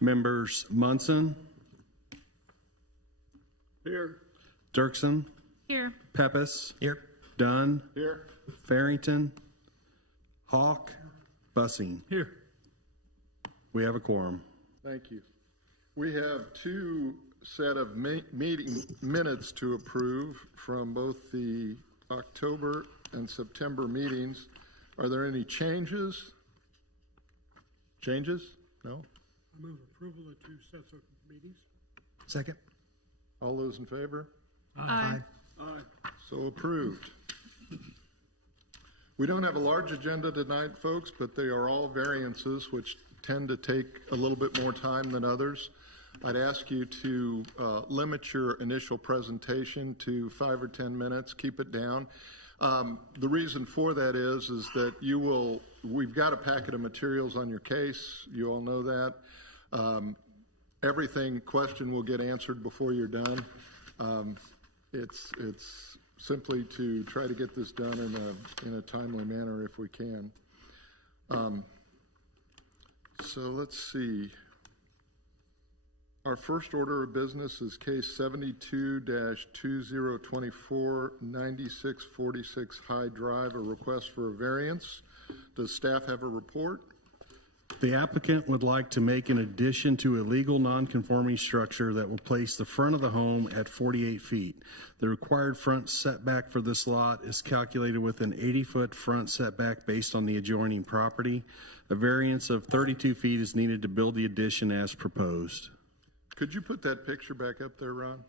Members Munson, Here. Dirksen, Here. Pepis, Here. Dunn, Here. Farrington, Hawk, Bussing. Here. We have a quorum. Thank you. We have two set of meeting minutes to approve from both the October and September meetings. Are there any changes? Changes? No? I move approval of two sets of meetings. Second. All those in favor? Aye. Aye. So approved. We don't have a large agenda tonight, folks, but they are all variances, which tend to take a little bit more time than others. I'd ask you to limit your initial presentation to 5 or 10 minutes. Keep it down. The reason for that is that we've got a packet of materials on your case. You all know that. Everything question will get answered before you're done. It's simply to try to get this done in a timely manner if we can. So let's see. Our first order of business is case 72-2024, 9646 High Drive, a request for a variance. Does staff have a report? The applicant would like to make an addition to a legal non-conforming structure that will place the front of the home at 48 feet. The required front setback for this lot is calculated with an 80-foot front setback based on the adjoining property. A variance of 32 feet is needed to build the addition as proposed. Could you put that picture back up there, Ron?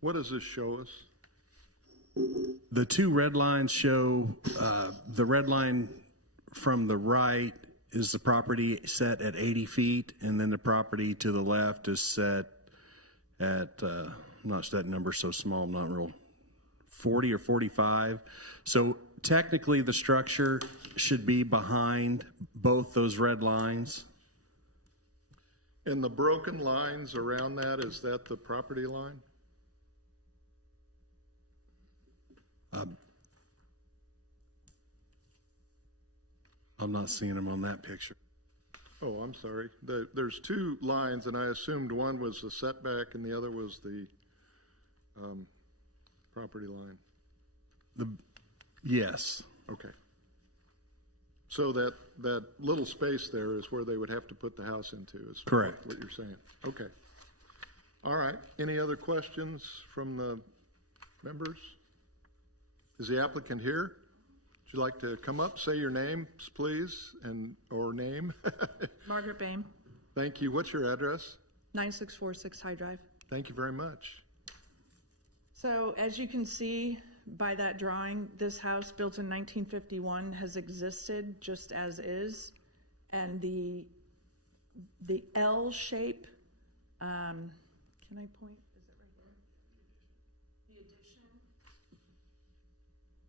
What does this show us? The two red lines show, the red line from the right is the property set at 80 feet, and then the property to the left is set at, not that number's so small, I'm not real, 40 or 45. So technically the structure should be behind both those red lines. And the broken lines around that, is that the property line? I'm not seeing them on that picture. Oh, I'm sorry. There's two lines, and I assumed one was the setback and the other was the property line. Yes. Okay. So that little space there is where they would have to put the house into, is Correct. what you're saying. Okay. All right. Any other questions from the members? Is the applicant here? Would you like to come up, say your names, please, or name? Margaret Boehm, Thank you. What's your address? 9646 High Drive. Thank you very much. So as you can see by that drawing, this house built in 1951 has existed just as is. And the L shape, can I point? Is it right there? The addition,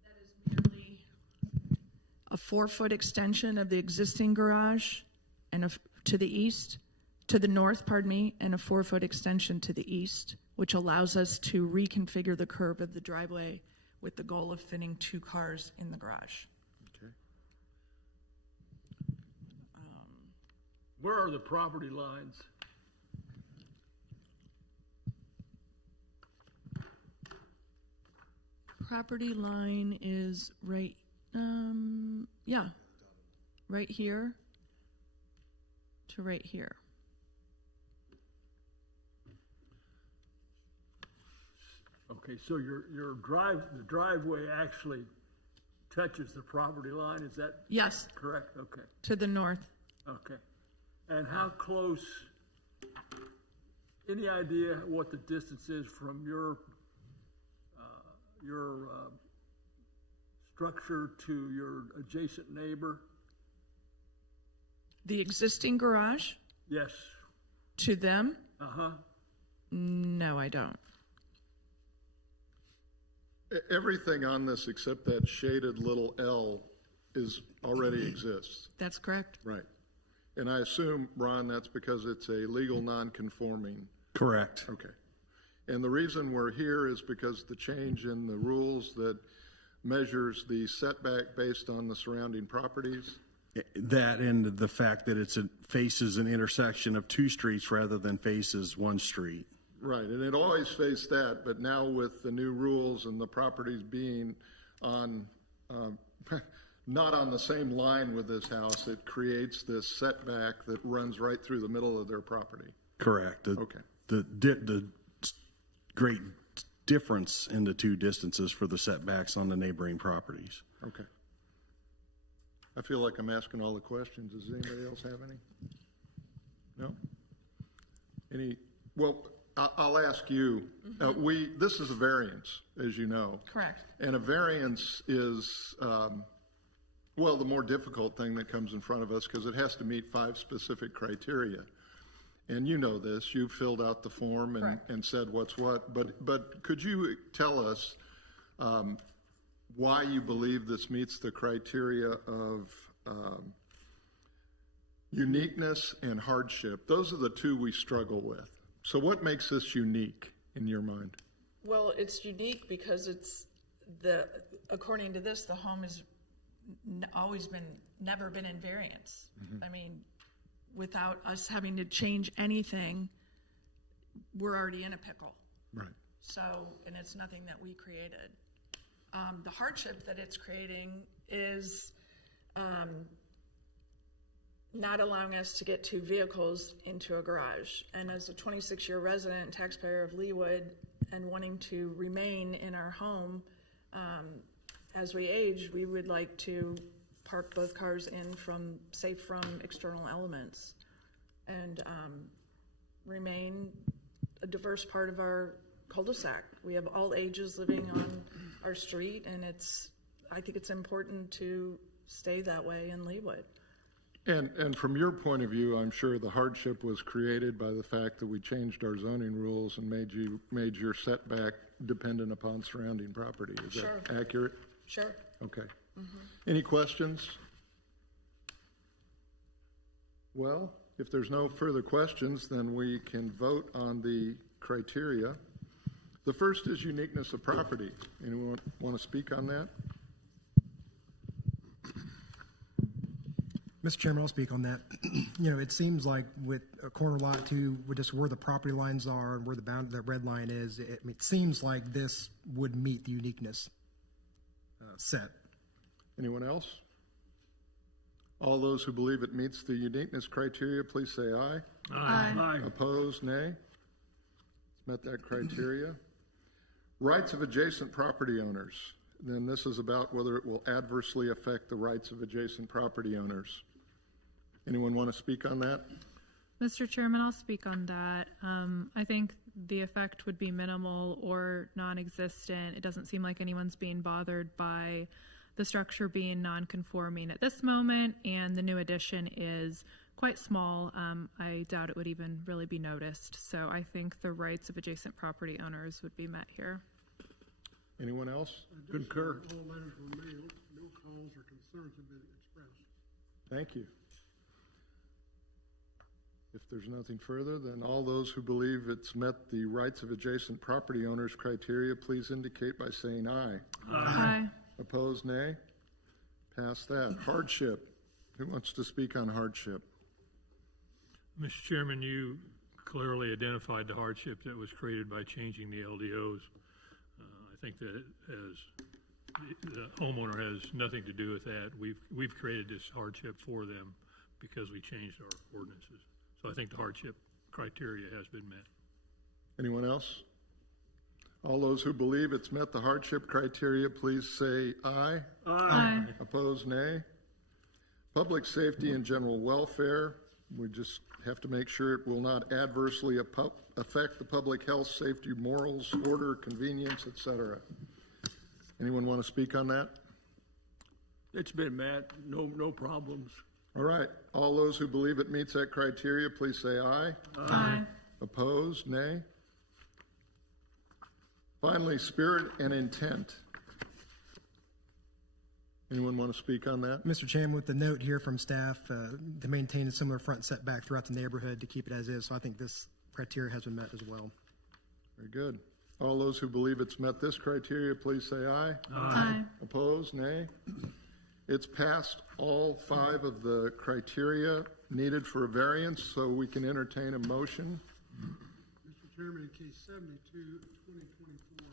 that is merely a 4-foot extension of the existing garage and to the east, to the north, pardon me, and a 4-foot extension to the east, which allows us to reconfigure the curve of the driveway with the goal of fitting 2 cars in the garage. Okay. Where are the property lines? Property line is right, right here to right here. Okay, so the driveway actually touches the property line, is that Yes, correct? Okay, to the north. okay. And how close, any idea what the distance is from your structure to your adjacent neighbor? The existing garage Yes. to them? Uh-huh. No, I don't. Everything on this except that shaded little L already exists. That's correct. Right. And I assume, Ron, that's because it's a legal non-conforming. Correct. Okay. And the reason we're here is because the change in the rules that measures the setback based on the surrounding properties. That and the fact that faces an intersection of two streets rather than faces one street. Right, and it always faced that, but now with the new rules and the properties being on, not on the same line with this house, it creates this setback that runs right through the middle of their property. Correct. Okay. The great difference in the two distances for the setbacks on the neighboring properties. Okay. I feel like I'm asking all the questions. Does anybody else have any? No? Well, I'll ask you. This is a variance, as you know. Correct. And a variance is, the more difficult thing that comes in front of us because it has to meet 5 specific criteria. And you know this. You've filled out the form and said what's what. But could you tell us why you believe this meets the criteria of uniqueness and hardship? Those are the 2 we struggle with. So what makes this unique in your mind? Well, it's unique because according to this, the home has never been in variance. I mean, without us having to change anything, we're already in a pickle. Right. So, and it's nothing that we created. The hardship that it's creating is not allowing us to get 2 vehicles into a garage. And as a 26-year resident and taxpayer of Leawood and wanting to remain in our home, as we age, we would like to park both cars safe from external elements and remain a diverse part of our cul-de-sac. We have all ages living on our street, and I think it's important to stay that way in Leawood. And from your point of view, I'm sure the hardship was created by the fact that we changed our zoning rules and made your setback dependent upon surrounding property. Is Sure. that accurate? Sure. Okay. Any questions? Well, if there's no further questions, then we can vote on the criteria. The first is uniqueness of property. Anyone want to speak on that? Mr. Chairman, I'll speak on that. It seems like with a corner lot too, with just where the property lines are and where the red line is, it seems like this would meet the uniqueness set. Anyone else? All those who believe it meets the uniqueness criteria, please say aye. Aye. Opposed, nay. It's met that criteria. Rights of adjacent property owners. Then this is about whether it will adversely affect the rights of adjacent property owners. Anyone want to speak on that? Mr. Chairman, I'll speak on that. I think the effect would be minimal or non-existent. It doesn't seem like anyone's being bothered by the structure being non-conforming at this moment, and the new addition is quite small. I doubt it would even really be noticed. So I think the rights of adjacent property owners would be met here. Anyone else? Concur. All letters were mailed, no calls or concerns have been expressed. Thank you. If there's nothing further, then all those who believe it's met the rights of adjacent property owners criteria, please indicate by saying aye. Aye. Opposed, nay. Pass that. Hardship. Who wants to speak on hardship? Mr. Chairman, you clearly identified the hardship that was created by changing the LDOs. I think that the homeowner has nothing to do with that. We've created this hardship for them because we changed our ordinances. So I think the hardship criteria has been met. Anyone else? All those who believe it's met the hardship criteria, please say aye. Aye. Opposed, nay. Public safety and general welfare. We just have to make sure it will not adversely affect the public health, safety, morals, order, convenience, etc. Anyone want to speak on that? It's been met, no problems. All right. All those who believe it meets that criteria, please say aye. Aye. Opposed, nay. Finally, spirit and intent. Anyone want to speak on that? Mr. Chairman, with the note here from staff to maintain a similar front setback throughout the neighborhood to keep it as is, so I think this criteria has been met as well. Very good. All those who believe it's met this criteria, please say aye. Aye. Opposed, nay. It's passed all 5 of the criteria needed for a variance, so we can entertain a motion. Mr. Chairman, in case 72 of 2024,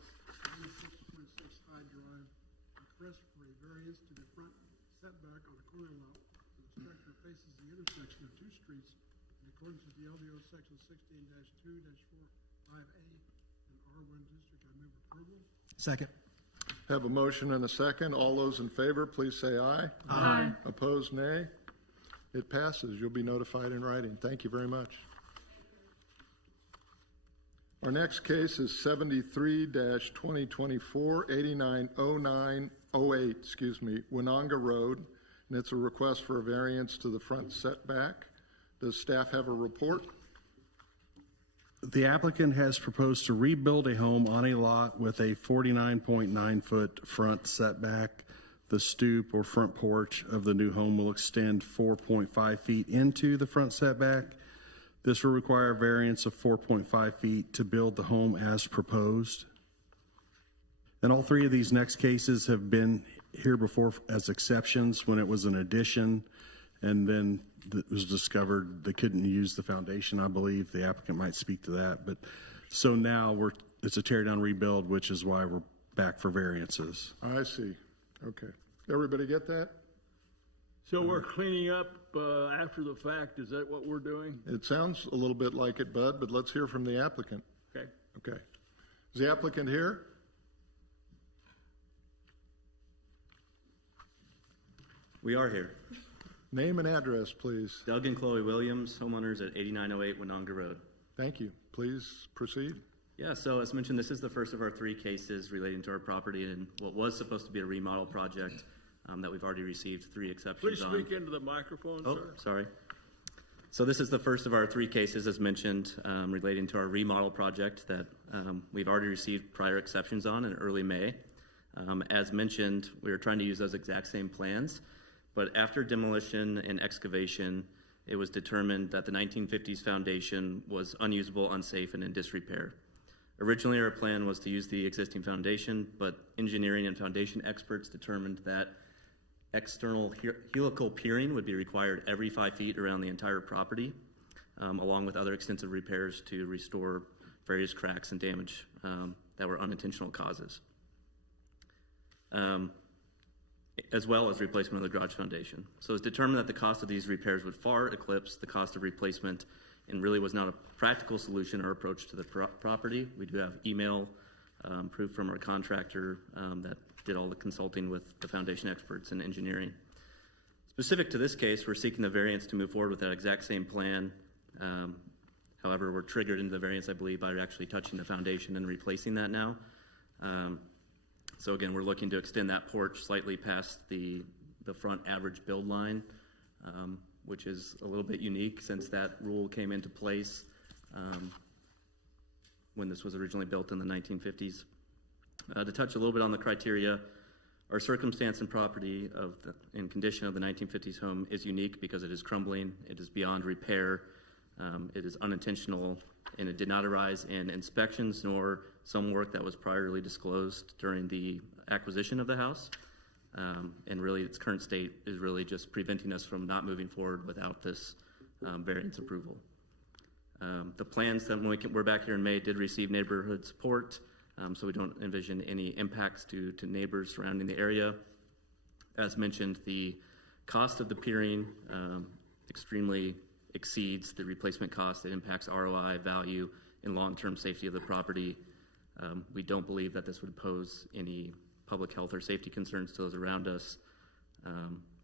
9626 Hyde Drive, request for a variance to the front setback on a corner lot. The structure faces the intersection of 2 streets in accordance with the LDO section 16-2-45A and R1 district. I move approval. Second. Have a motion and a second. All those in favor, please say aye. Aye. Opposed, nay. It passes. You'll be notified in writing. Thank you very much. Our next case is 73-2024, 890908, Wenonga Road, and it's a request for a variance to the front setback. Does staff have a report? The applicant has proposed to rebuild a home on a lot with a 49.9-foot front setback. The stoop or front porch of the new home will extend 4.5 feet into the front setback. This will require a variance of 4.5 feet to build the home as proposed. And all 3 of these next cases have been here before as exceptions when it was an addition, and then it was discovered they couldn't use the foundation. I believe the applicant might speak to that. But so now it's a tear down rebuild, which is why we're back for variances. I see. Okay. Everybody get that? So we're cleaning up after the fact, is that what we're doing? It sounds a little bit like it, Bud, but let's hear from the applicant. Okay. Okay. Is the applicant here? We are here. Name and address, please. Doug and Chloe Williams, homeowners at 8908 Wenonga Road. Thank you. Please proceed. Yeah, so as mentioned, this is the first of our 3 cases relating to our property and what was supposed to be a remodel project that we've already received 3 exceptions Please on. speak into the microphone, Oh, sir. sorry. So this is the first of our 3 cases, as mentioned, relating to our remodel project that we've already received prior exceptions on in early May. As mentioned, we were trying to use those exact same plans, but after demolition and excavation, it was determined that the 1950s foundation was unusable, unsafe, and in disrepair. Originally, our plan was to use the existing foundation, but engineering and foundation experts determined that external helical piering would be required every 5 feet around the entire property, along with other extensive repairs to restore various cracks and damage that were unintentional causes, as well as replacement of the garage foundation. So it was determined that the cost of these repairs would far eclipse the cost of replacement and really was not a practical solution or approach to the property. We do have email proof from our contractor that did all the consulting with the foundation experts and engineering. Specific to this case, we're seeking the variance to move forward with that exact same plan. However, we're triggered into the variance, I believe, by actually touching the foundation and replacing that now. So again, we're looking to extend that porch slightly past the front average build line, which is a little bit unique since that rule came into place when this was originally built in the 1950s. To touch a little bit on the criteria, our circumstance and property and condition of the 1950s home is unique because it is crumbling, it is beyond repair, it is unintentional, and it did not arise in inspections nor some work that was priorly disclosed during the acquisition of the house. And really its current state is really just preventing us from not moving forward without this variance approval. The plans that when we're back here in May did receive neighborhood support, so we don't envision any impacts to neighbors surrounding the area. As mentioned, the cost of the piering extremely exceeds the replacement cost. It impacts ROI, value, and long-term safety of the property. We don't believe that this would pose any public health or safety concerns to those around us,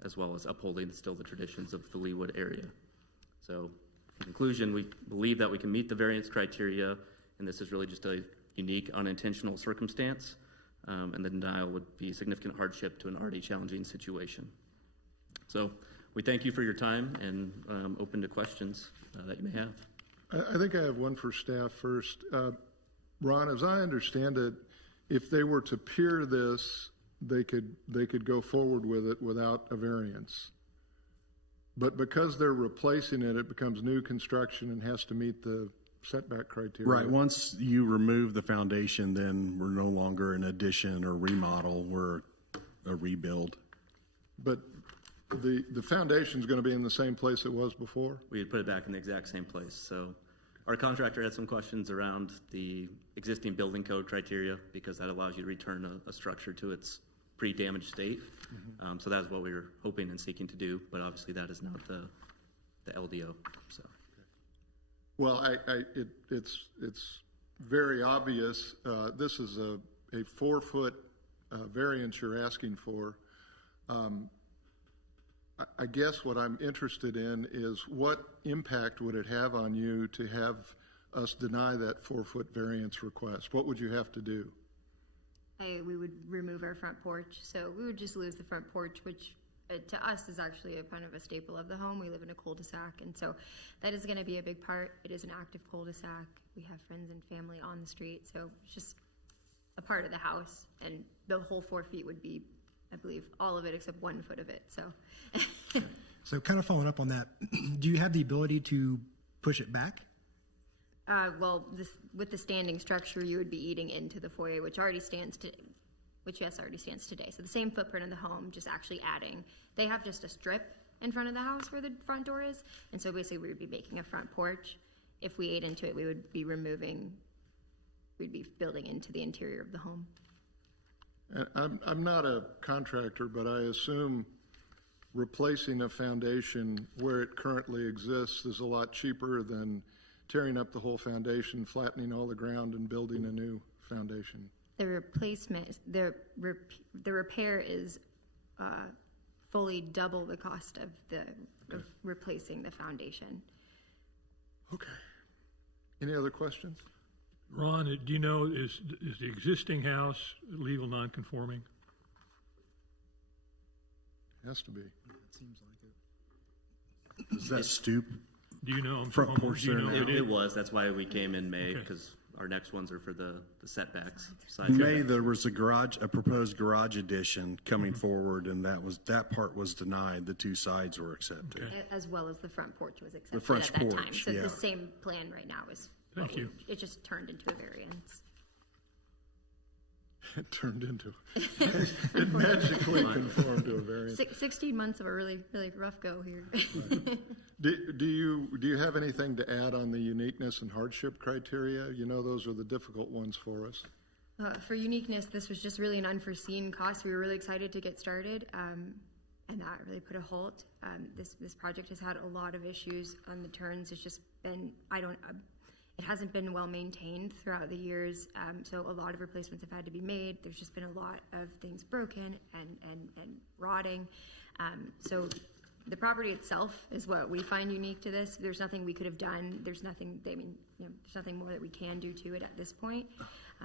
as well as upholding still the traditions of the Leawood area. So in conclusion, we believe that we can meet the variance criteria, and this is really just a unique unintentional circumstance, and the denial would be a significant hardship to an already challenging situation. So we thank you for your time and open to questions that you may have. I think I have one for staff first. Ron, as I understand it, if they were to pier this, they could go forward with it without a variance. But because they're replacing it, it becomes new construction and has to meet the setback criteria. Right. Once you remove the foundation, then we're no longer an addition or remodel. We're a rebuild. But the foundation's going to be in the same place it was before? We had put it back in the exact same place. So our contractor had some questions around the existing building code criteria because that allows you to return a structure to its pre-damaged state. So that is what we were hoping and seeking to do, but obviously that is not the LDO. So Well, it's very obvious. This is a 4-foot variance you're asking for. I guess what I'm interested in is what impact would it have on you to have us deny that 4-foot variance request? What would you have to do? We would remove our front porch, so we would just lose the front porch, which to us is actually a kind of a staple of the home. We live in a cul-de-sac, and so that is going to be a big part. It is an active cul-de-sac. We have friends and family on the street, so it's just a part of the house, and the whole 4 feet would be, I believe, all of it except 1 foot of it. So, So kind of following up on that, do you have the ability to push it back? well, with the standing structure, you would be eating into the foyer, which already stands already stands today. So the same footprint of the home, just actually adding. They have just a strip in front of the house where the front door is, and so basically we would be making a front porch. If we ate into it, we'd be building into the interior of the home. I'm not a contractor, but I assume replacing a foundation where it currently exists is a lot cheaper than tearing up the whole foundation, flattening all the ground, and building a new foundation. The replacement, the repair is fully double the cost of of replacing the foundation. Okay. Any other questions? Ron, do you know, is the existing house legal non-conforming? Has to be. It seems like it. Is that stoop? Do you know? Front porch Do you there know now? it was, that's why we came in May, Okay. because our next ones are for the setbacks. Side In May, setbacks. there was a proposed garage addition coming forward, and that part was denied. The two sides were accepted. Okay. As well as the front porch was accepted front at that time. porch, So yeah. the same plan right now is. Thank you. It just turned into a variance. It turned into, it magically conformed to a variance. 16 months of a really, really rough go here. Do you have anything to add on the uniqueness and hardship criteria? You know, those are the difficult ones for us. For uniqueness, this was just really an unforeseen cost. We were really excited to get started, and that really put a halt. This project has had a lot of issues on the turns. It's just been, it hasn't been well maintained throughout the years, so a lot of replacements have had to be made. There's just been a lot of things broken and rotting. So the property itself is what we find unique to this. There's nothing we could have done. There's nothing, there's nothing more that we can do to it at this point.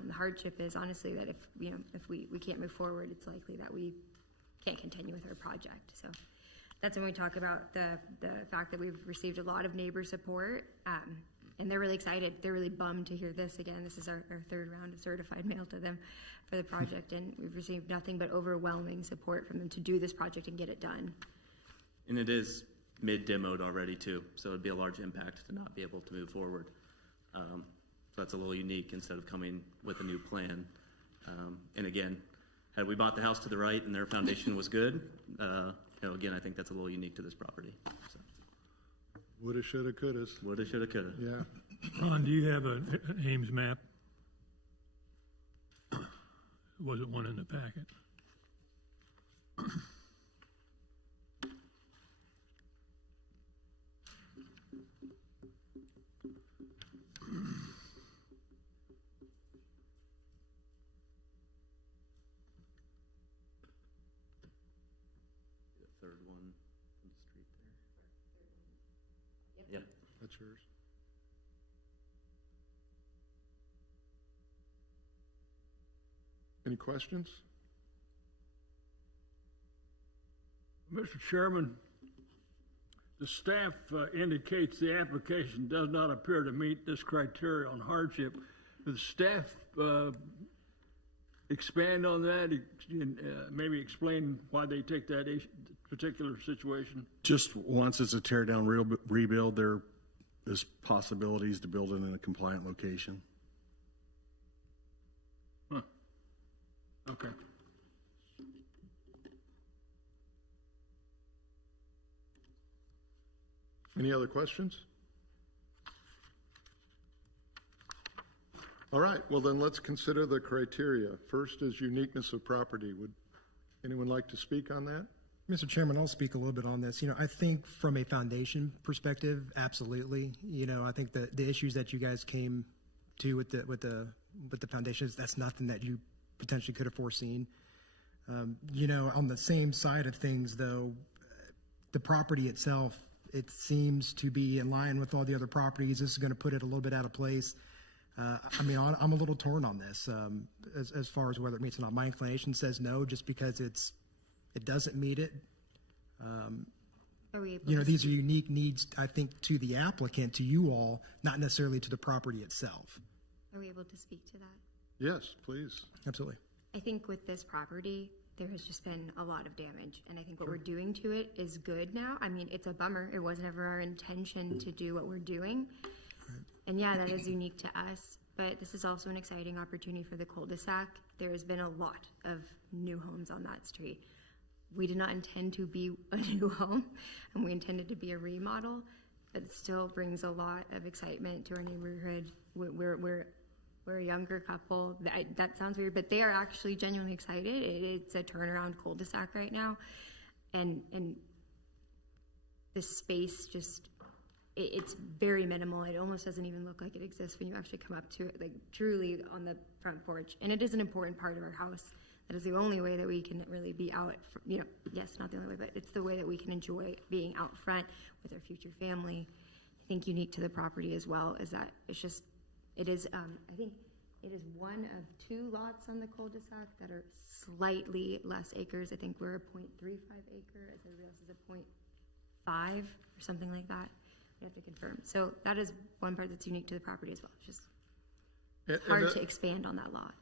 The hardship is honestly that if we can't move forward, it's likely that we can't continue with our project. So that's when we talk about the fact that we've received a lot of neighbor support. And they're really excited. They're really bummed to hear this again. This is our third round of certified mail to them for the project, and we've received nothing but overwhelming support from them to do this project and get it done. And it is mid-demoed already too, so it'd be a large impact to not be able to move forward. So that's a little unique instead of coming with a new plan. And again, had we bought the house to the right and their foundation was good, again, I think that's a little unique to this property. So, Woulda, shoulda, coulda. woulda, shoulda, coulda. Yeah. Ron, do you have an Ames map? Wasn't one in the packet? The third one from the street there. Yep. That's yours. Any questions? Mr. Chairman, the staff indicates the application does not appear to meet this criteria on hardship. Does staff expand on that and maybe explain why they take that particular situation? Just once it's a tear down rebuild, there is possibilities to build it in a compliant location. Huh. Okay. Any other questions? All right, well then let's consider the criteria. First is uniqueness of property. Would anyone like to speak on that? Mr. Chairman, I'll speak a little bit on this. I think from a foundation perspective, absolutely. I think the issues that you guys came to with the foundations, that's nothing that you potentially could have foreseen. On the same side of things, though, the property itself, it seems to be in line with all the other properties. This is going to put it a little bit out of place. I'm a little torn on this as far as whether it meets or not. My inclination says no, just because it doesn't meet it. Are we able to These are unique needs, I think, to the applicant, to you all, not necessarily to the property itself. Are we able to speak to that? Yes, please. Absolutely. I think with this property, there has just been a lot of damage, and I think what we're doing to it is good now. I mean, it's a bummer. It wasn't ever our intention to do what we're doing. And yeah, that is unique to us, but this is also an exciting opportunity for the cul-de-sac. There has been a lot of new homes on that street. We did not intend to be a new home, and we intended to be a remodel, but it still brings a lot of excitement to our neighborhood. We're a younger couple. That sounds weird, but they are actually genuinely excited. It's a turnaround cul-de-sac right now, and the space just, it's very minimal. It almost doesn't even look like it exists when you actually come up to it, like truly on the front porch. And it is an important part of our house. That is the only way that we can really be out, yes, not the only way, but it's the way that we can enjoy being out front with our future family. I think unique to the property as well is that I think it is one of 2 lots on the cul-de-sac that are slightly less acres. I think we're a 0.35 acre, as everybody else is a 0.5 or something like that. We have to confirm. So that is one part that's unique to the property as well. It's just hard to expand on that lot.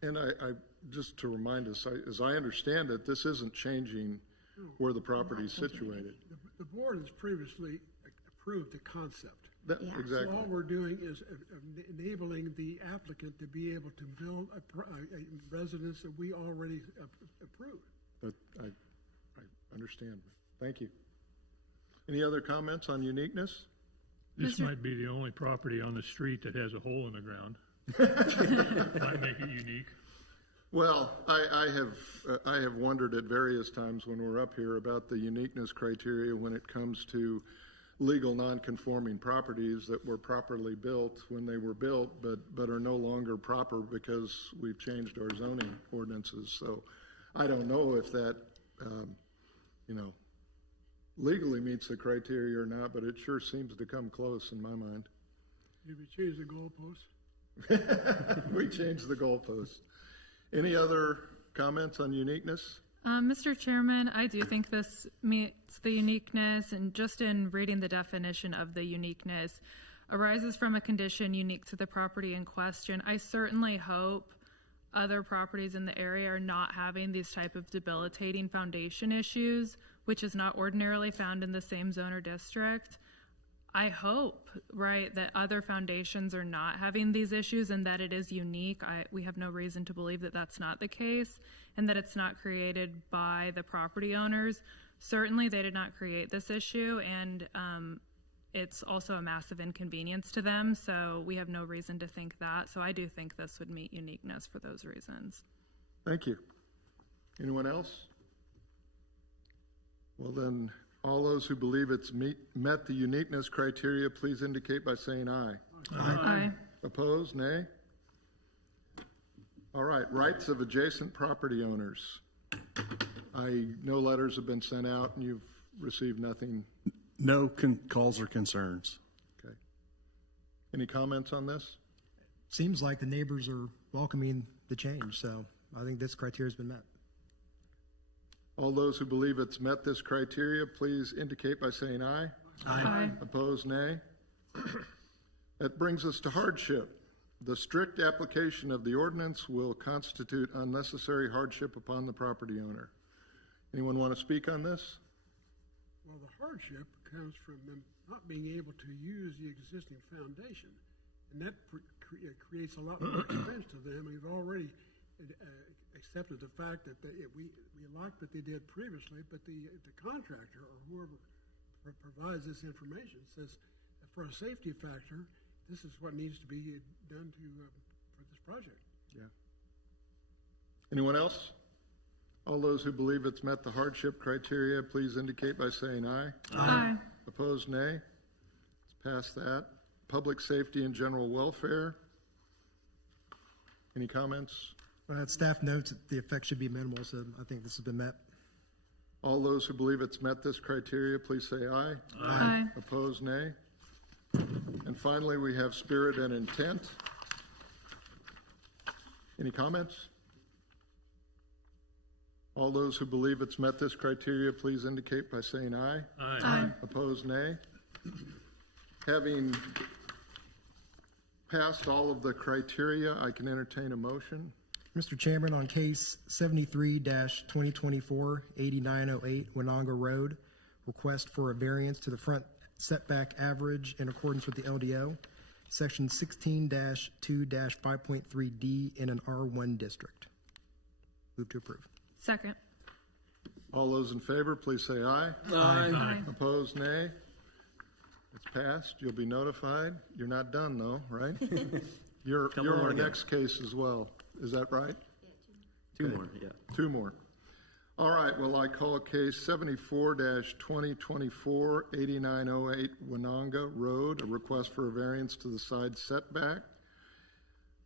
And I just to remind us, as I understand it, this isn't changing where the property is situated. The board has previously approved the concept. Yeah. Exactly. So all we're doing is enabling the applicant to be able to build a residence that we already approved. But I understand. Thank you. Any other comments on uniqueness? This might be the only property on the street that has a hole in the ground. Might make it unique. Well, I have wondered at various times when we're up here about the uniqueness criteria when it comes to legal non-conforming properties that were properly built when they were built, but are no longer proper because we've changed our zoning ordinances. So I don't know if that, legally meets the criteria or not, but it sure seems to come close in my mind. Did we change the goalposts? We changed the goalposts. Any other comments on uniqueness? Mr. Chairman, I do think this meets the uniqueness, and just in reading the definition of the uniqueness, arises from a condition unique to the property in question. I certainly hope other properties in the area are not having these type of debilitating foundation issues, which is not ordinarily found in the same zone or district. I hope, right, that other foundations are not having these issues and that it is unique. We have no reason to believe that that's not the case and that it's not created by the property owners. Certainly they did not create this issue, and it's also a massive inconvenience to them, so we have no reason to think that. So I do think this would meet uniqueness for those reasons. Thank you. Anyone else? Well then, all those who believe it's met the uniqueness criteria, please indicate by saying aye. Aye. Opposed, nay? All right, rights of adjacent property owners. I know letters have been sent out and you've received nothing. No calls or concerns. Okay. Any comments on this? Seems like the neighbors are welcoming the change, so I think this criteria has been met. All those who believe it's met this criteria, please indicate by saying aye. Aye. Opposed, nay? That brings us to hardship. The strict application of the ordinance will constitute unnecessary hardship upon the property owner. Anyone want to speak on this? Well, the hardship comes from them not being able to use the existing foundation. And that creates a lot more expense to them. We've already accepted the fact that we liked what they did previously, but the contractor or whoever provides this information, says that for a safety factor, this is what needs to be done for this project. Yeah. Anyone else? All those who believe it's met the hardship criteria, please indicate by saying aye. Aye. Opposed, nay. Let's pass that. Public safety and general welfare. Any comments? Staff notes that the effect should be minimal, so I think this has been met. All those who believe it's met this criteria, please say aye. Aye. Opposed, nay. And finally, we have spirit and intent. Any comments? All those who believe it's met this criteria, please indicate by saying aye. Aye. Aye. Opposed, nay. Having passed all of the criteria, I can entertain a motion. Mr. Chairman, on case 73-2024-8908 Wenonga Road, request for a variance to the front setback average in accordance with the LDO, section 16-2-5.3D in an R1 district. Move to approve. Second. All those in favor, please say aye. Aye. Opposed, nay. It's passed. You'll be notified. You're not done though, right? You're more our to go. next case as well. Is that right? Two more, yeah. Two more. All right, well, I call case 74-2024-8908 Wenonga Road, a request for a variance to the side setback.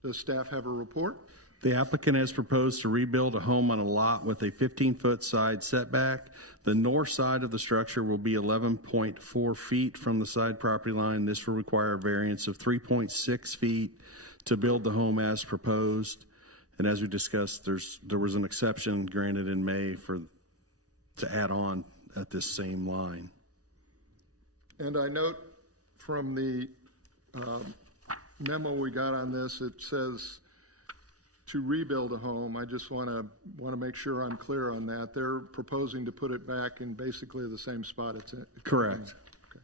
Does staff have a report? The applicant has proposed to rebuild a home on a lot with a 15-foot side setback. The north side of the structure will be 11.4 feet from the side property line. This will require a variance of 3.6 feet to build the home as proposed. And as we discussed, there was an exception granted in May to add on at this same line. And I note from the memo we got on this, it says to rebuild a home. I just want to make sure I'm clear on that. They're proposing to put it back in basically the same spot it's in. Correct. Okay.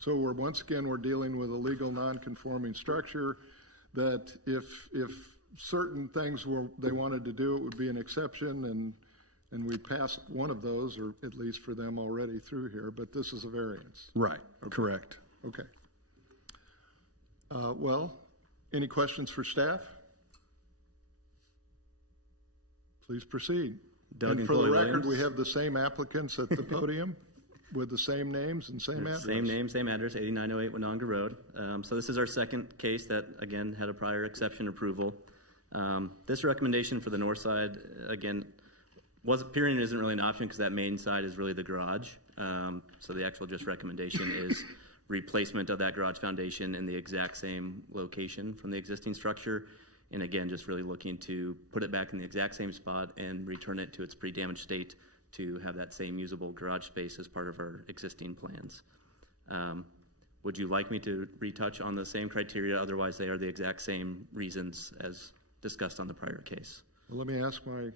So once again, we're dealing with a legal non-conforming structure that if certain things they wanted to do, it would be an exception, and we passed one of those, or at least for them already through here, but this is a variance. Right, correct. Okay. Well, any questions for staff? Please proceed. Doug And for the Chloe record, we Williams. have the same applicants at the podium with the same names and same address. Same name, same address, 8908 Wenonga Road. So this is our second case that, again, had a prior exception approval. This recommendation for the north side, again, piering isn't really an option because that main side is really the garage. So the actual just recommendation is replacement of that garage foundation in the exact same location from the existing structure. And again, just really looking to put it back in the exact same spot and return it to its pre-damaged state to have that same usable garage space as part of our existing plans. Would you like me to retouch on the same criteria? Otherwise, they are the exact same reasons as discussed on the prior case. Well, let me ask my, I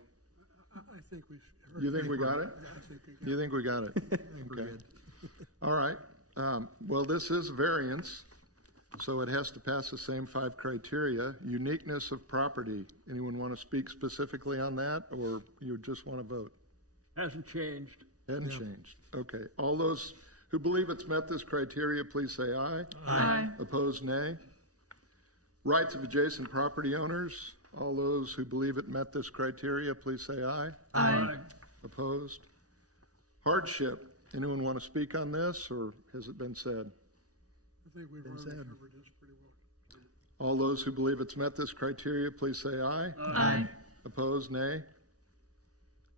think we've. you think we got it? I think we got it. You think we got it? Okay. All right. Well, this is variance, so it has to pass the same 5 criteria. Uniqueness of property. Anyone want to speak specifically on that, or you just want to vote? Hasn't changed. Hadn't changed. Okay. All those who believe it's met this criteria, please say aye. Aye. Opposed, nay. Rights of adjacent property owners. All those who believe it met this criteria, please say aye. Aye. Opposed? Hardship. Anyone want to speak on this, or has it been said? I think we've already covered this pretty well. All those who believe it's met this criteria, please say aye. Aye. Opposed, nay.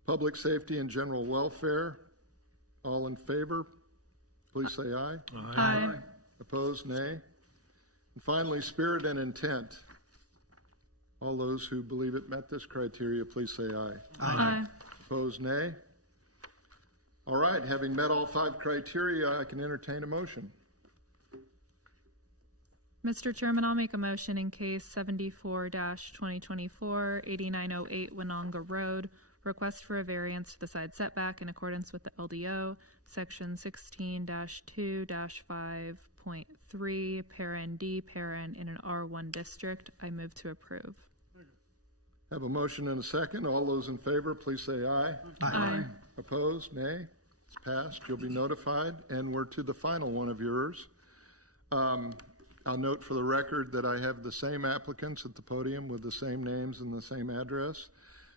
Public safety and general welfare. All in favor, please say aye. Aye. Opposed, nay. And finally, spirit and intent. All those who believe it met this criteria, please say aye. Aye. Opposed, nay. All right, having met all 5 criteria, I can entertain a motion. Mr. Chairman, I'll make a motion in case 74-2024-8908 Wenonga Road, request for a variance to the side setback in accordance with the LDO, section 16-2-5.3, parent D, parent in an R1 district. I move to approve. Have a motion and a second. All those in favor, please say aye. Aye. Opposed, nay. It's passed. You'll be notified, and we're to the final one of yours. I'll note for the record that I have the same applicants at the podium with the same names and the same address.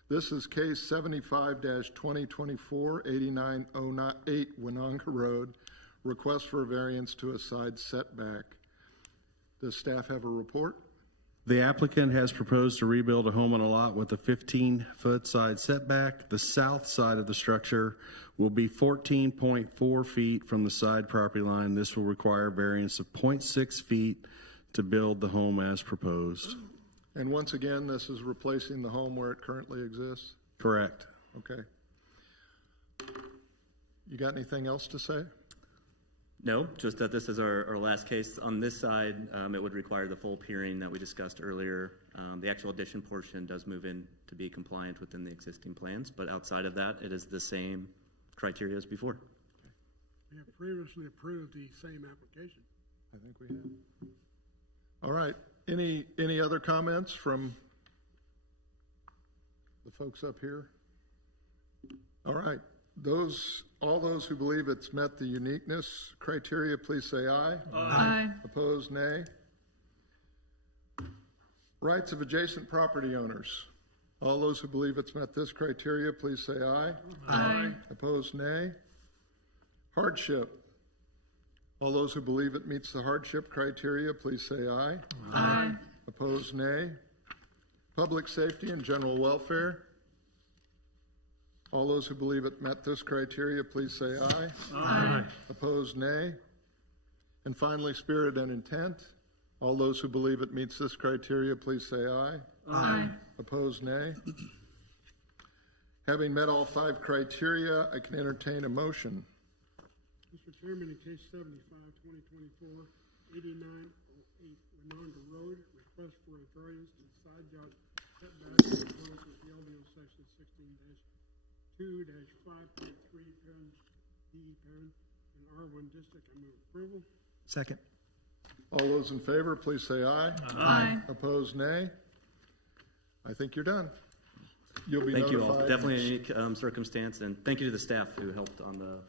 This is case 75-2024, 8908 Wenonga Road, request for a variance to a side setback. Does staff have a report? The applicant has proposed to rebuild a home on a lot with a 15-foot side setback. The south side of the structure will be 14.4 feet from the side property line. This will require a variance of 0.6 feet to build the home as proposed. And once again, this is replacing the home where it currently exists? Correct. Okay. You got anything else to say? No, just that this is our last case. On this side, it would require the full piering that we discussed earlier. The actual addition portion does move in to be compliant within the existing plans, but outside of that, it is the same criteria as before. We have previously approved the same application. I think we have. All right. Any other comments from the folks up here? All right. All those who believe it's met the uniqueness criteria, please say aye. Aye. Opposed, nay. Rights of adjacent property owners. All those who believe it's met this criteria, please say aye. Aye. Opposed, nay. Hardship. All those who believe it meets the hardship criteria, please say aye. Aye. Opposed, nay. Public safety and general welfare. All those who believe it met this criteria, please say aye. Aye. Opposed, nay. And finally, spirit and intent. All those who believe it meets this criteria, please say aye. Aye. Opposed, nay. Having met all 5 criteria, I can entertain a motion. Mr. Chairman, in case 75-2024, 8908 Wenonga Road, request for a variance to side yard setback in accordance with the LDO section 16-2-5.3 parent D parent in R1 district. I move approval. Second. All those in favor, please say aye. Aye. Opposed, nay. I think you're done. You'll be Thank you notified. all. Definitely a unique circumstance, and thank you to the staff who helped on the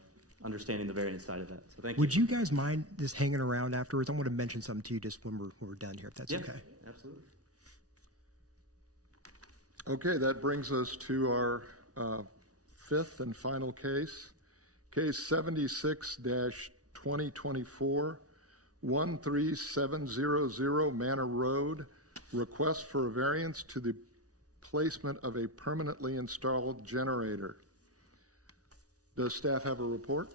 understanding the variance side of that. So thank you. Would you guys mind just hanging around afterwards? I want to mention something to you just when we're done here, if that's Yeah, okay. absolutely. Okay, that brings us to our 5th and final case. Case 76-2024, 13700 Manor Rd, request for a variance to the placement of a permanently installed generator. Does staff have a report?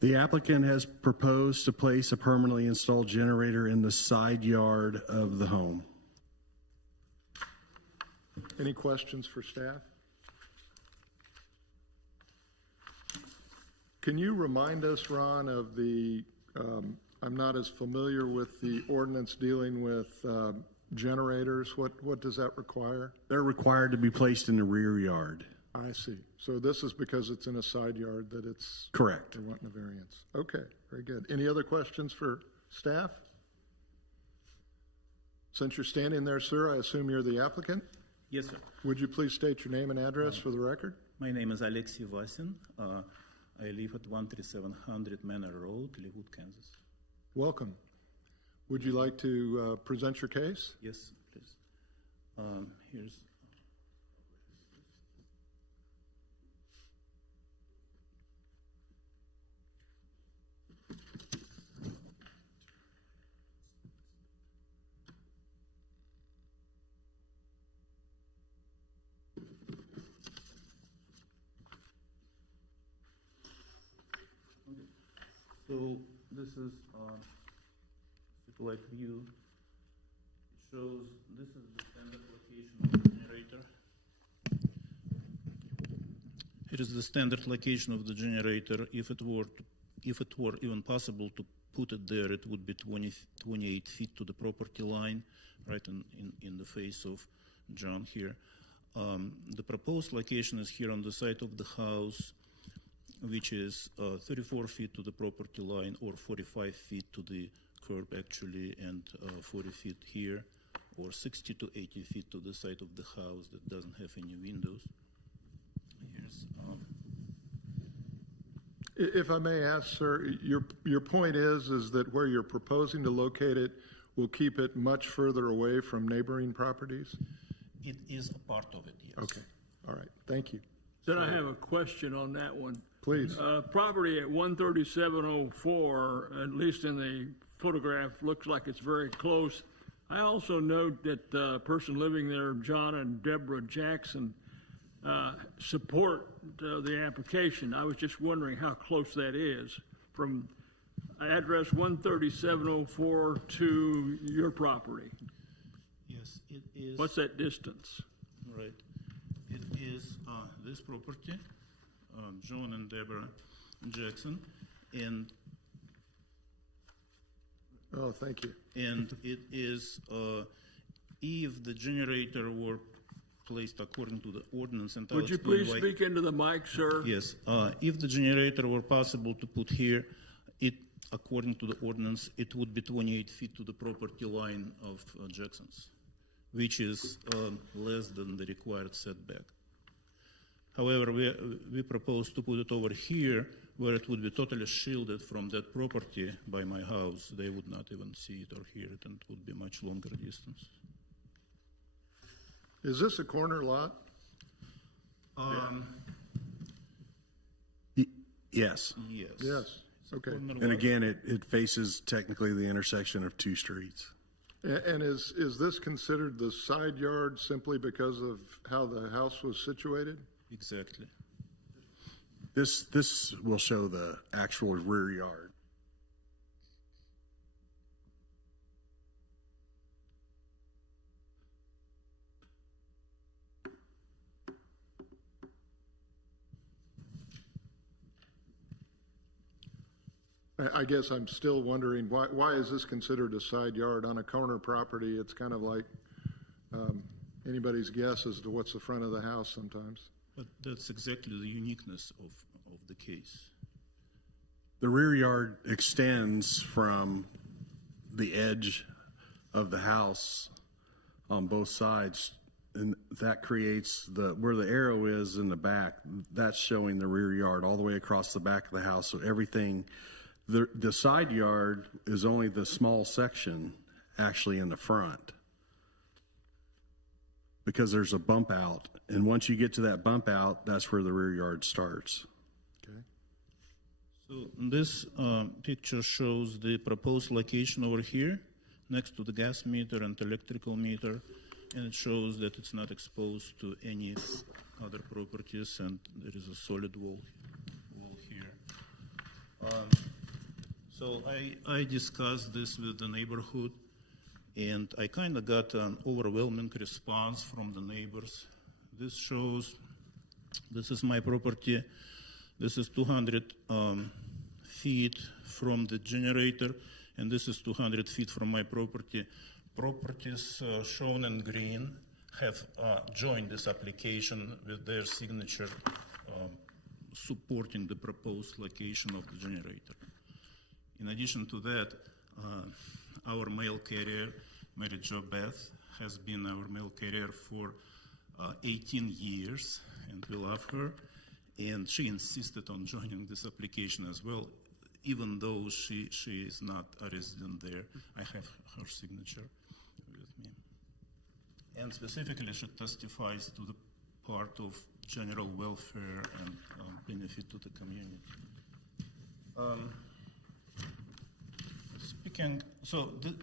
The applicant has proposed to place a permanently installed generator in the side yard of the home. Any questions for staff? Can you remind us, Ron, of the, I'm not as familiar with the ordinance dealing with generators. What does that require? They're required to be placed in the rear yard. I see. So this is because it's in a side yard that it's, Correct. they're wanting a variance. Okay, very good. Any other questions for staff? Since you're standing there, sir, I assume you're the applicant? Yes, sir. Would you please state your name and address for the record? My name is Alexei Vasin. I live at 13700 Manor Road, Leawood, Kansas. Welcome. Would you like to present your case? Yes, please. Here's. So this is satellite view. It shows this is the standard location of the generator. It is the standard location of the generator. If it were even possible to put it there, it would be 28 feet to the property line, right in the face of John here. The proposed location is here on the side of the house, which is 34 feet to the property line, or 45 feet to the curb actually, and 40 feet here, or 60 to 80 feet to the side of the house that doesn't have any windows. Here's If I may ask, sir, your point is that where you're proposing to locate it will keep it much further away from neighboring properties? It is a part of it, yes. Okay, all right, thank you. Then I have a question on that one. Please. Property at 13704, at least in the photograph, looks like it's very close. I also note that the person living there, John and Deborah Jackson, support the application. I was just wondering how close that is from address 13704 to your property. Yes, it is. What's that distance? Right. It is this property, John and Deborah Jackson, and Oh, thank you. it is if the generator were placed according to the ordinance, and I'll Would you explain please why. speak into the mic, sir? Yes, if the generator were possible to put here, it, according to the ordinance, it would be 28 feet to the property line of Jackson's, which is less than the required setback. However, we propose to put it over here, where it would be totally shielded from that property by my house. They would not even see it or hear it, and it would be much longer distance. Is this a corner lot? Yes. Yes. Yes, It's a okay. corner And lot. again, it faces technically the intersection of two streets. And is this considered the side yard simply because of how the house was situated? Exactly. This will show the actual rear yard. I guess I'm still wondering, why is this considered a side yard on a corner property? It's kind of like anybody's guess as to what's the front of the house sometimes. But that's exactly the uniqueness of the case. The rear yard extends from the edge of the house on both sides, and that creates where the arrow is in the back, that's showing the rear yard all the way across the back of the house. So everything, the side yard is only the small section actually in the front, because there's a bump out, and once you get to that bump out, that's where the rear yard starts. So this picture shows the proposed location over here, next to the gas meter and electrical meter, and it shows that it's not exposed to any other properties, and there is a solid wall here. So I discussed this with the neighborhood, and I kind of got an overwhelming response from the neighbors. This shows, this is my property. This is 200 feet from the generator, and this is 200 feet from my property. Properties shown in green have joined this application with their signature supporting the proposed location of the generator. In addition to that, our mail carrier, Mary Jo Beth, has been our mail carrier for 18 years, and we love her. And she insisted on joining this application as well, even though she is not a resident there. I have her signature with me. And specifically, she testifies to the part of general welfare and benefit to the community.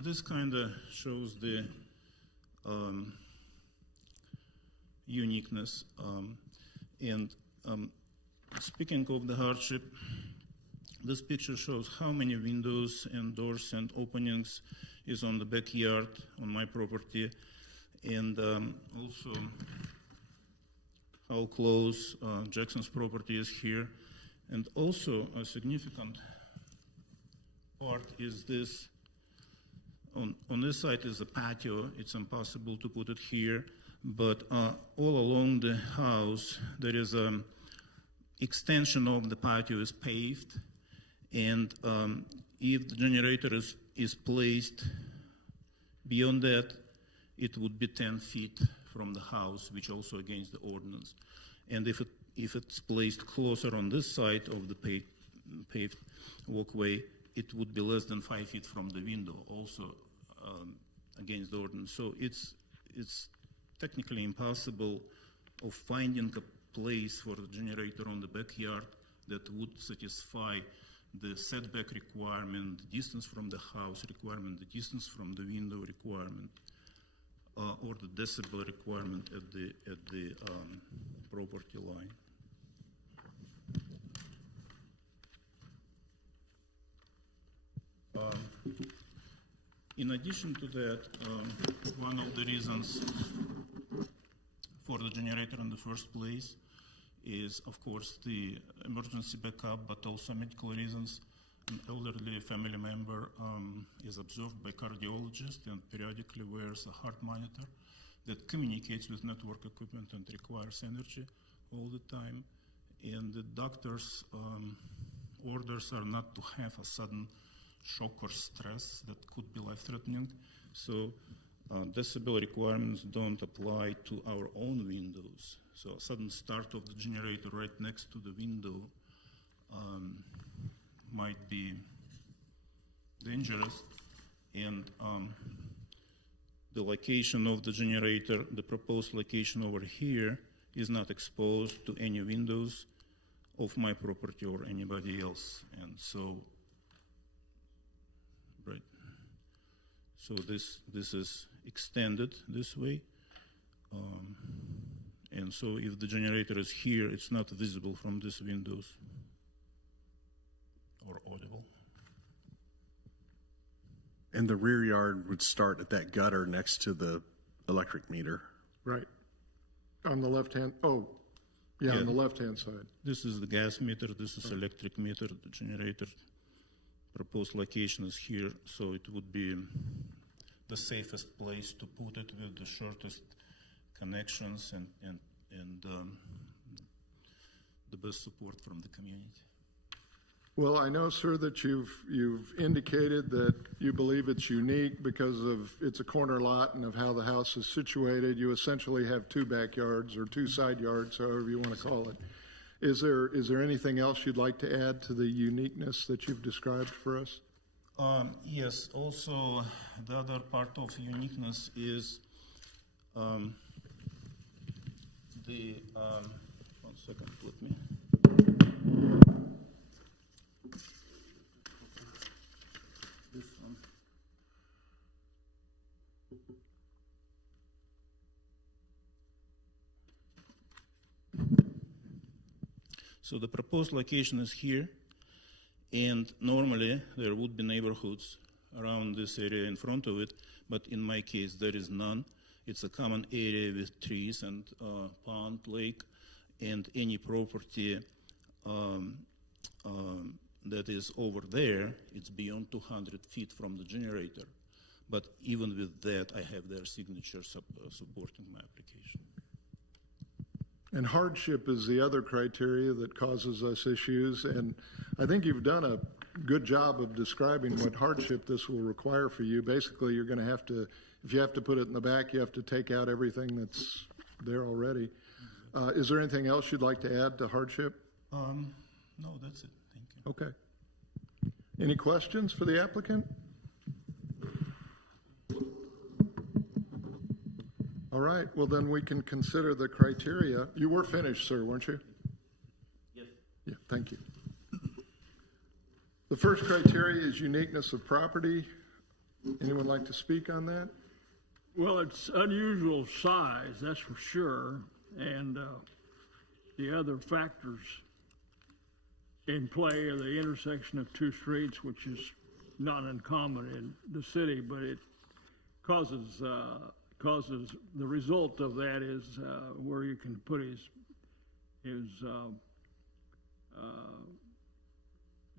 This kind of shows the uniqueness. Speaking of the hardship, this picture shows how many windows and doors and openings is on the backyard on my property, and also how close Jackson's property is here. And also a significant part is this. On this side is a patio. It's impossible to put it here, but all along the house there is a extension of the patio is paved, and if the generator is placed beyond that, it would be 10 feet from the house, which also against the ordinance. And if it's placed closer on this side of the paved walkway, it would be less than 5 feet from the window, also against the ordinance. So it's technically impossible of finding a place for the generator on the backyard that would satisfy the setback requirement, the distance from the house requirement, the distance from the window requirement, or the decibel requirement at the property line. In addition to that, one of the reasons for the generator in the first place is, of course, the emergency backup, but also medical reasons. An elderly family member is observed by cardiologist and periodically wears a heart monitor that communicates with network equipment and requires energy all the time. And the doctor's orders are not to have a sudden shock or stress that could be life-threatening. So decibel requirements don't apply to our own windows. So a sudden start of the generator right next to the window might be dangerous. And the location of the generator, the proposed location over here, is not exposed to any windows of my property or anybody else. And so, right. So this is extended this way. And so if the generator is here, it's not visible from these windows or audible. And the rear yard would start at that gutter next to the electric meter. Right. On the left-hand, on the left-hand side. This is the gas meter, this is electric meter, the generator proposed location is here, so it would be the safest place to put it with the shortest connections and the best support from the community. Well, I know, sir, that you've indicated that you believe it's unique because of it's a corner lot and of how the house is situated. You essentially have two backyards or two side yards, however you want to call it. Is there anything else you'd like to add to the uniqueness that you've described for us? Yes. Also, the other part of uniqueness is one second. Let me. This one. So the proposed location is here, and normally there would be neighborhoods around this area in front of it, but in my case there is none. It's a common area with trees and pond, lake, and any property that is over there, it's beyond 200 feet from the generator. But even with that, I have their signature supporting my application. And hardship is the other criteria that causes us issues, and I think you've done a good job of describing what hardship this will require for you. Basically, you're going to have to, if you have to put it in the back, you have to take out everything that's there already. Is there anything else you'd like to add to hardship? No, that's it. Thank you. Okay. Any questions for the applicant? All right, well then we can consider the criteria. You were finished, sir, weren't you? Yes. Yeah, thank you. The first criteria is uniqueness of property. Anyone like to speak on that? Well, it's unusual size, that's for sure, and the other factors in play are the intersection of two streets, which is not uncommon in the city, but it causes the result of that is where you can put his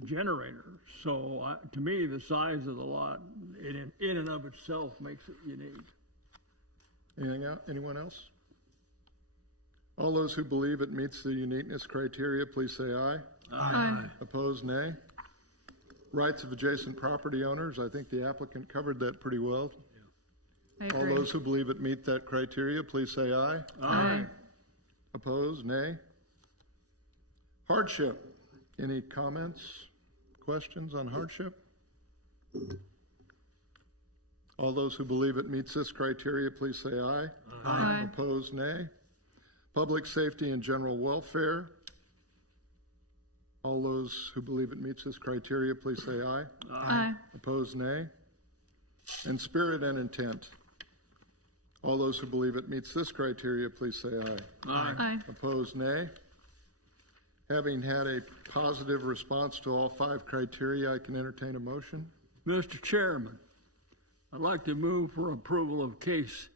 generator. So to me, the size of the lot in and of itself makes it unique. Anything else? Anyone else? All those who believe it meets the uniqueness criteria, please say aye. Aye. Opposed, nay. Rights of adjacent property owners, I think the applicant covered that pretty well. I All agree. those who believe it meet that criteria, please say aye. Aye. Opposed, nay. Hardship. Any comments, questions on hardship? All those who believe it meets this criteria, please say aye. Aye. Opposed, nay. Public safety and general welfare. All those who believe it meets this criteria, please say aye. Aye. Opposed, nay. And spirit and intent. All those who believe it meets this criteria, please say aye. Aye. Opposed, nay. Having had a positive response to all 5 criteria, I can entertain a motion. Mr. Chairman, I'd like to move for approval of case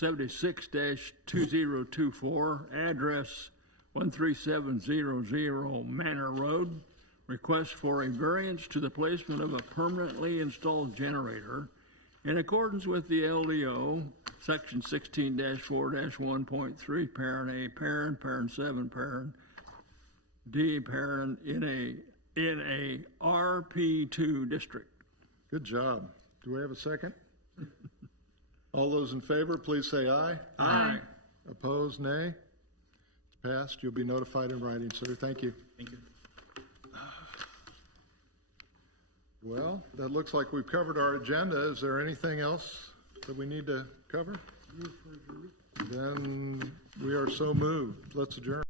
76-2024, address 13700 Manor Road, request for a variance to the placement of a permanently installed generator in accordance with the LDO, section 16-4-1.3, parent A, parent 7, parent D, parent in a RP2 district. Good job. Do we have a second? All those in favor, please say aye. Aye. Opposed, nay. It's passed. You'll be notified in writing, sir. Thank you. Thank you. Well, that looks like we've covered our agenda. Is there anything else that we need to cover? Then we are so moved. Let's adjourn.